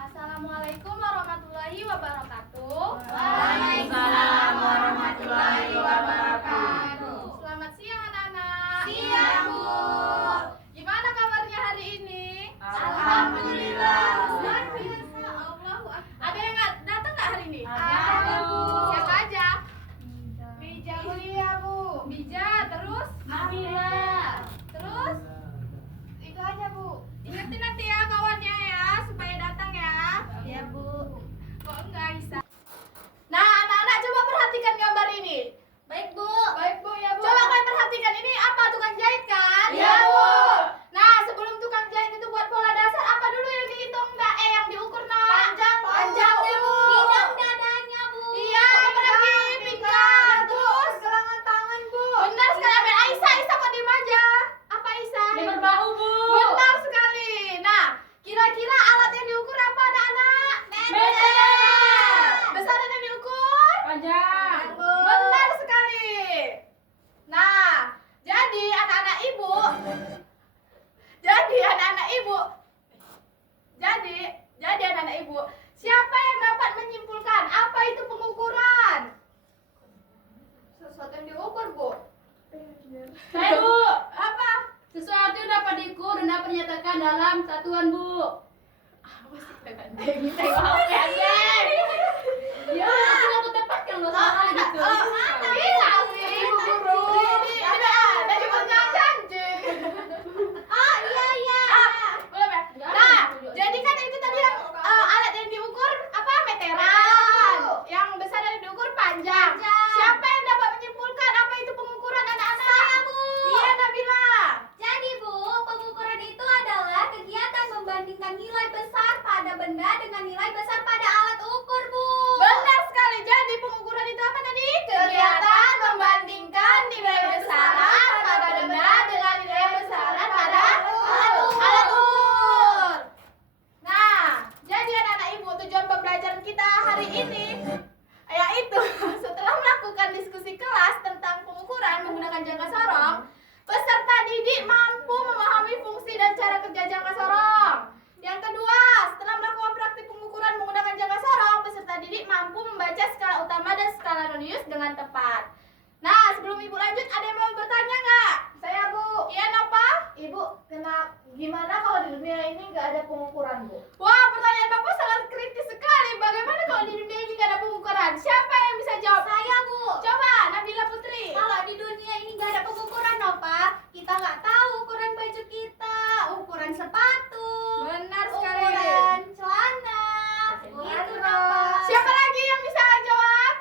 Assalamualaikum warahmatullahi wabarakatuh. Waalaikumsalam warahmatullahi wabarakatuh. Selamat siang anak-anak. Siang, Bu. Gimana kabarnya hari ini? Alhamdulillah. Luar biasa. Allahu Akbar. Ada yang datang nggak hari ini? Ada, Bu. Siapa aja? Bija kuliah, Bu. Bija, terus? Amila. Terus? Itu aja, Bu. Ingetin nanti ya kawannya ya supaya datang ya. Ya, Bu. Kok enggak bisa? Nah, anak-anak coba perhatikan gambar ini. Baik, Bu. Baik Bu ya Bu. Coba kalian perhatikan ini apa tukang jahit kan? Iya, Bu. Nah sebelum tukang jahit itu buat pola dasar apa dulu yang dihitung nak? Yang diukur nak? Panjangnya Bu. Bidang dadanya, Bu. Iya, apalagi pinggang. Terus pergelangan tangan, Bu. benar sekali. Ambil Aisyah kok diem aja. Apa Aisyah? Lebar bahu, Bu. Benar sekali. Nah, kira-kira alat yang diukur apa anak-anak? Meter. Besaran yang diukur? Panjang. Benar sekali. Nah, jadi anak-anak ibu, siapa yang dapat menyimpulkan apa itu pengukuran? Sesuatu yang diukur, Bu. Saya, Bu. Apa? Sesuatu yang dapat diukur dan dapat dinyatakan dalam satuan, Bu. Masih ganteng. Tengok aja. Ya, aku tepat kan lo salah gitu. Bisa sih, Bu Guru. Ini ada cuma janji. Iya. Belum ya? Nah, jadi kan itu tadi yang alat yang diukur apa? Meteran. Yang besar yang diukur panjang. Siapa yang dapat menyimpulkan apa itu pengukuran anak-anak? Saya, Bu. Iya, Nabila. Jadi, Bu, pengukuran itu adalah kegiatan membandingkan nilai besar pada benda dengan nilai besar pada alat ukur, Bu. Benar sekali. Jadi pengukuran itu apa tadi? Kegiatan membandingkan nilai besaran pada benda dengan nilai besaran pada alat ukur. Nah, jadi anak-anak ibu, tujuan pembelajaran kita hari ini yaitu setelah melakukan diskusi kelas tentang pengukuran menggunakan jangka sorong, peserta didik mampu memahami fungsi dan cara kerja jangka sorong. Yang kedua, setelah melakukan praktik pengukuran menggunakan jangka sorong, peserta didik mampu membaca skala utama dan skala radius dengan tepat. Nah, sebelum ibu lanjut, ada yang mau bertanya nggak? Saya, Bu. Iya, Napa? Ibu, gimana kalau di dunia ini nggak ada pengukuran, Bu? Wah, pertanyaan Bapak sangat kritis sekali. Bagaimana kalau di dunia ini nggak ada pengukuran? Siapa yang bisa jawab? Saya, Bu. Coba, Nabila Putri. Kalau di dunia ini nggak ada pengukuran, Nova, kita nggak tahu ukuran baju kita, ukuran sepatu, Benar sekali. ukuran celana. Gitu, Nova. Siapa lagi yang bisa jawab?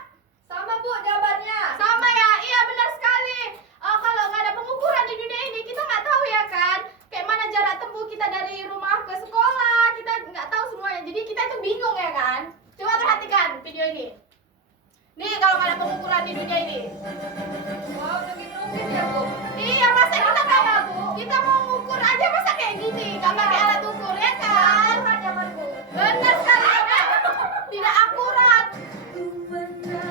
Sama, Bu, jawabannya. Sama ya, iya benar sekali. Kalau nggak ada pengukuran di dunia ini, kita nggak tahu ya kan, kayak mana jarak tempuh kita dari rumah ke sekolah, kita nggak tahu semuanya. Jadi kita itu bingung ya kan. Coba perhatikan video ini. Nih kalau nggak ada pengukuran di dunia ini. Wow, udah rumit ya, Bu. Iya masa kita nggak Bu? Kita mau ngukur aja masa kayak gini, nggak pakai alat ukur ya kan? Akurat zaman, Bu. Benar sekali. Tidak akurat.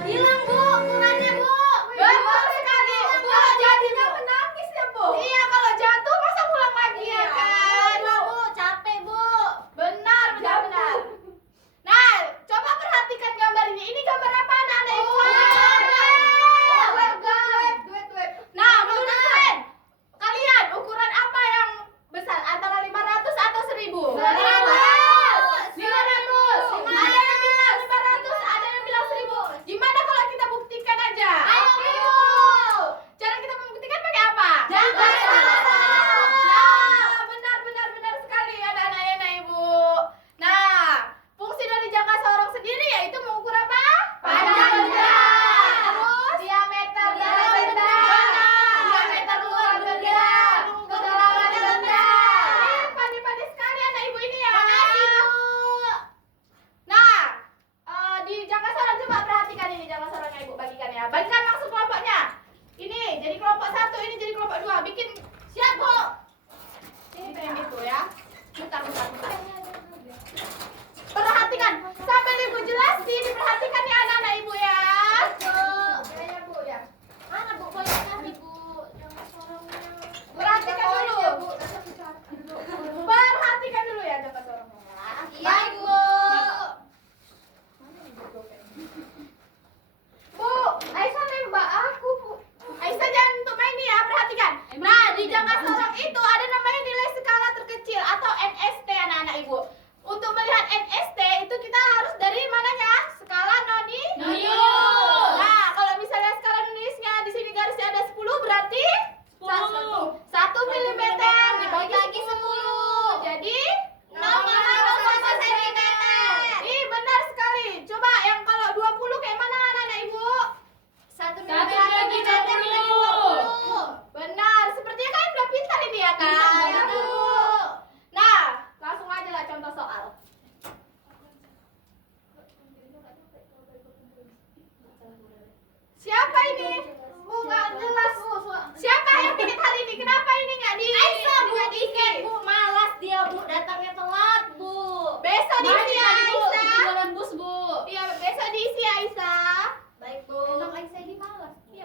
Hilang, Bu, ukurannya, Bu. Benar sekali. Bu jadinya menangis ya Bu. Iya kalau jatuh masa pulang lagi ya kan? Bu, capek, Bu. Benar. Nah, coba perhatikan gambar ini. Ini gambar apa anak-anak ibu? Duit. Nah, menurut kalian ukuran apa yang besar antara 500 atau 1000?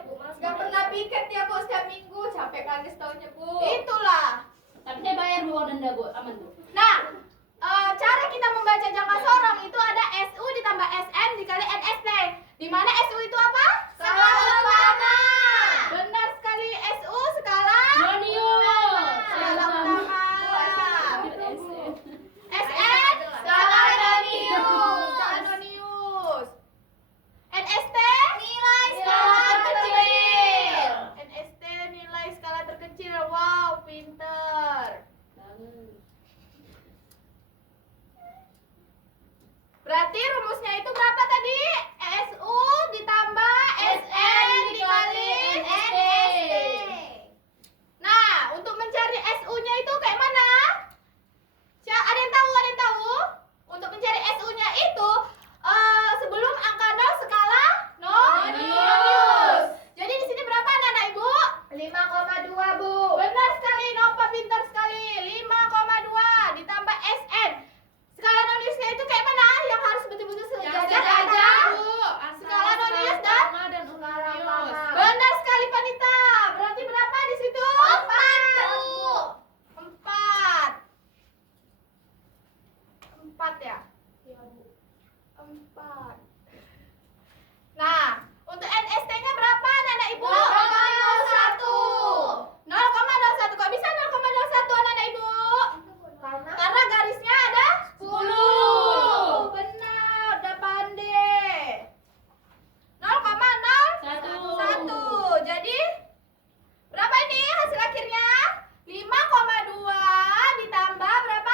Bu, malas Gak banget. pernah piket ya Bu setiap minggu, capek kan setahunnya Bu. Itulah. Tapi dia bayar uang denda, Bu. Aman, Bu. Nah, cara kita membaca jangka sorong itu ada SU ditambah SN dikali NST. Di mana SU itu apa? Skala utama. Benar sekali, SU skala Jonius. skala utama. SN Skala Jonius. skala Jonius. NST Nilai skala terkecil. NST nilai skala terkecil. Wow, pinter. Berarti rumusnya itu berapa tadi? SU ditambah SN dikali NST. Nah, untuk mencari SU-nya itu kayak mana? Ada yang tahu? Ada yang tahu? Untuk mencari SU-nya itu sebelum angka 0 skala Jonius. Jadi di sini berapa anak-anak Ibu? 5,2 Bu. Benar sekali, Nova pintar sekali. 5,2 ditambah SN. Skala Joniusnya itu kayak mana? Yang harus betul-betul sejajar aja. Skala Jonius dan Skala utama. benar sekali Panita. Berarti berapa di situ? 4 Bu. 4. 4 ya? 4. Nah, untuk NST-nya berapa anak-anak Ibu? 0,01. 0,01. Kok bisa 0,01 anak-anak Ibu? Karena garisnya ada 10. Benar, udah pandai. 0,01. Jadi berapa ini hasil akhirnya? 5,2 ditambah berapa?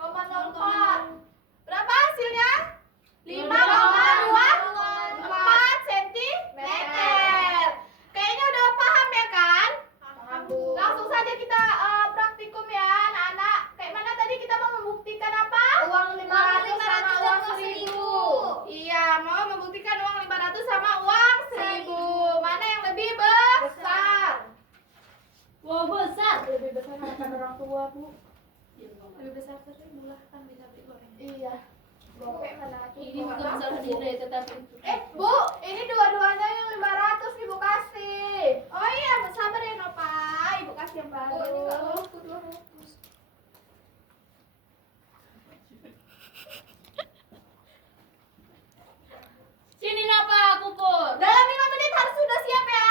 0,04. Berapa hasilnya? 5,24 cm. Kayaknya udah paham ya kan? Langsung saja kita praktikum ya anak-anak. Kayak mana tadi kita mau membuktikan apa? Uang 500 sama uang 1000. Iya, mau membuktikan uang 500 sama uang 1000. Mana yang lebih besar? Wow, besar. Lebih besar harapan orang tua, Bu. Lebih besar 1000 lah, kan bisa beli goreng. Iya. Gopek mana? Ini bukan besar nilai, tetapi Bu, ini dua-duanya yang 500 Ibu kasih. Oh iya, sabar ya Nova. Ibu kasih yang baru. Bu, ini enggak laku 200. sini Napa kumpul. Dalam 5 menit harus sudah siap ya.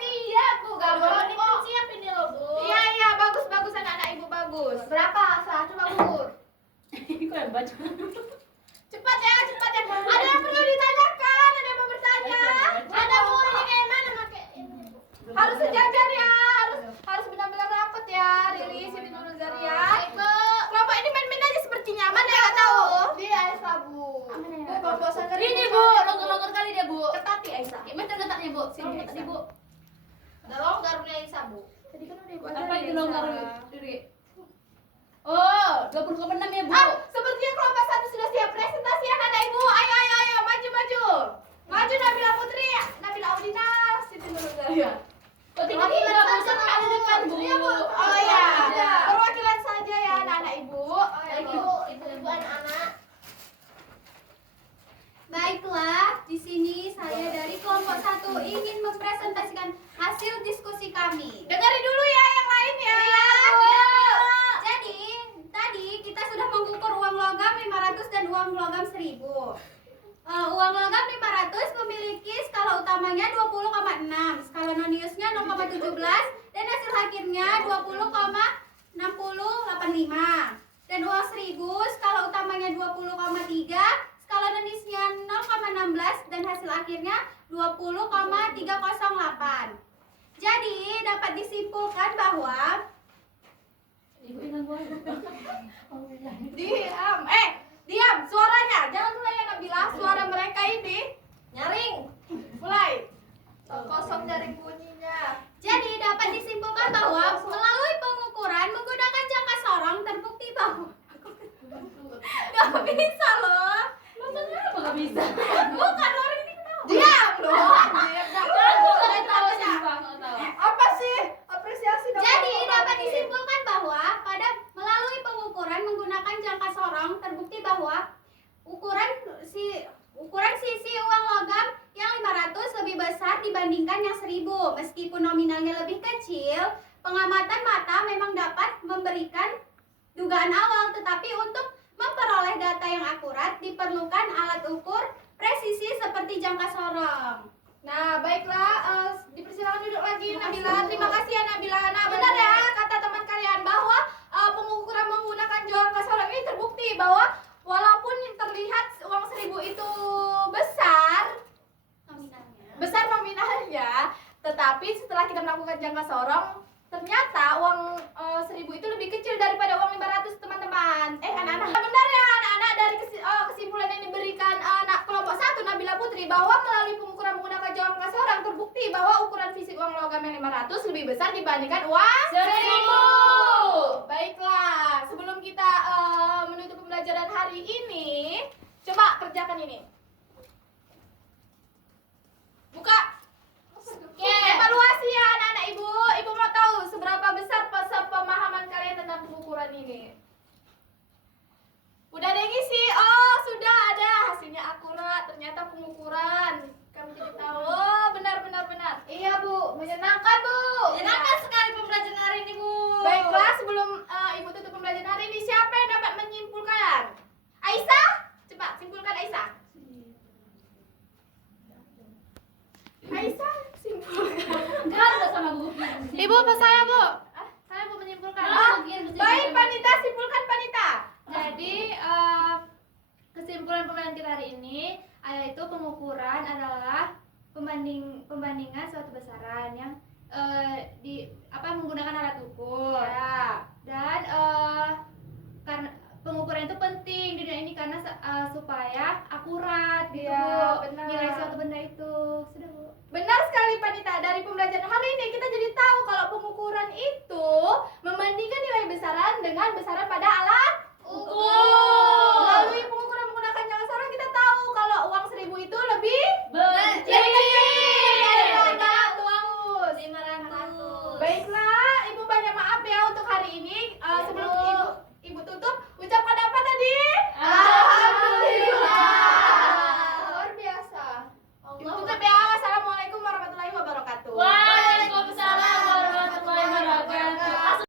Siap, Bu. Gak boleh Ini siap ini loh Bu. Iya, iya, bagus, bagus anak-anak Ibu bagus. Berapa? Coba ukur. Kok yang baca? Cepat ya, cepat ya. Ada yang perlu ditanyakan, ada yang mau bertanya. Ada Bu, ini kayak mana pakai ini? Harus sejajar ya, harus benar-benar rapat ya. Riri, Siti Nuruzar ya. Kelompok ini main-main aja seperti nyaman ya, nggak tahu. Dia Aisyah Bu. Bu, kalau bosan kan Ini Bu, longgar-longgar kali dia Bu. Ketati Aisyah. Kayak meter ketatnya Bu. Sini ketat nih Bu. Udah longgar nih Aisyah Bu. Tadi kan udah Ibu Apa itu longgar diri? Oh, 20,6 ya Bu. Sepertinya kelompok 1 sudah siap presentasi anak-anak Ibu. Ayo, ayo, ayo, maju, maju. Maju Nabila Putri, Nabila Audina, Siti Nuruzar. Kok tiba-tiba Bu sampai di depan Bu. Iya, Bu. Oh iya, Iya. perwakilan saja ya anak-anak Ibu. Lagi Bu, ibu-ibu anak-anak. Baiklah, di sini saya dari kelompok 1 ingin mempresentasikan hasil diskusi kami. Dengarin dulu ya yang lain ya. Iya, Bu. Jadi, tadi kita sudah mengukur uang logam 500 dan uang logam 1000. Uang logam 500 memiliki skala utamanya 20,6, skala noniusnya 0,17, dan hasil akhirnya 20,6085. Dan uang 1000 skala utamanya 20,3, skala noniusnya 0,16, dan hasil akhirnya 20,308. Jadi, dapat disimpulkan bahwa Ibu hilang gua. Diam, diam suaranya. Jangan mulai ya Nabila, suara mereka ini Nyaring. mulai. Kosong dari bunyinya. Jadi dapat disimpulkan bahwa melalui pengukuran menggunakan jangka sorong terbukti bahwa gak bisa loh. Maksudnya apa gak bisa? Bukan orang ini ketawa. Diam loh. Aku gak tahu sih Bang, gak tahu. Apa sih? Apresiasi dong. Jadi dapat disimpulkan bahwa pada melalui pengukuran menggunakan jangka sorong terbukti bahwa ukuran sisi uang logam yang 500 lebih besar dibandingkan yang 1000. Meskipun nominalnya lebih kecil, pengamatan mata memang dapat memberikan dugaan awal, tetapi untuk memperoleh data yang akurat diperlukan alat ukur presisi seperti jangka sorong. Nah, baiklah, dipersilakan duduk lagi Nabila. Terima kasih ya Nabila. Nah, benar ya kata teman kalian bahwa pengukuran menggunakan jangka sorong ini terbukti bahwa walaupun yang terlihat uang 1000 itu besar nominalnya, tetapi setelah kita melakukan jangka sorong, ternyata uang 1000 itu lebih kecil daripada uang 500, teman-teman. Anak-anak. Benar ya anak-anak, dari kesimpulan yang diberikan anak kelompok 1 Nabila Putri bahwa melalui pengukuran menggunakan jangka sorong terbukti bahwa ukuran fisik uang logam yang 500 lebih besar dibandingkan uang 1000. Baiklah, sebelum kita menutup pembelajaran hari ini, coba kerjakan ini. Buka. Evaluasi ya anak-anak ibu. Ibu mau tahu seberapa besar pemahaman kalian tentang pengukuran ini. Udah ada yang ngisi? Oh, sudah ada. Hasilnya akurat. Ternyata pengukuran. Kamu jadi tahu. Oh, benar. Iya, Bu. Menyenangkan, Bu. Menyenangkan sekali pembelajaran hari ini, Bu. Baiklah, sebelum Ibu tutup pembelajaran hari ini, siapa yang dapat menyimpulkan? Aisyah? Coba simpulkan Aisyah. Aisyah, simpulkan. Enggak ada sama Bu. Ibu apa saya, Bu? Saya Bu menyimpulkan. Baik, Panita, simpulkan Panita. Jadi kesimpulan pembelajaran kita hari ini yaitu pengukuran adalah pembandingan suatu besaran yang menggunakan alat ukur. Ya. Dan karena pengukuran itu penting di dunia ini karena supaya akurat gitu, Iya, Bu. benar. Nilai suatu benda itu. Sudah, Bu. Benar sekali Panita, dari pembelajaran hari ini kita jadi tahu kalau pengukuran itu membandingkan nilai besaran dengan besaran pada alat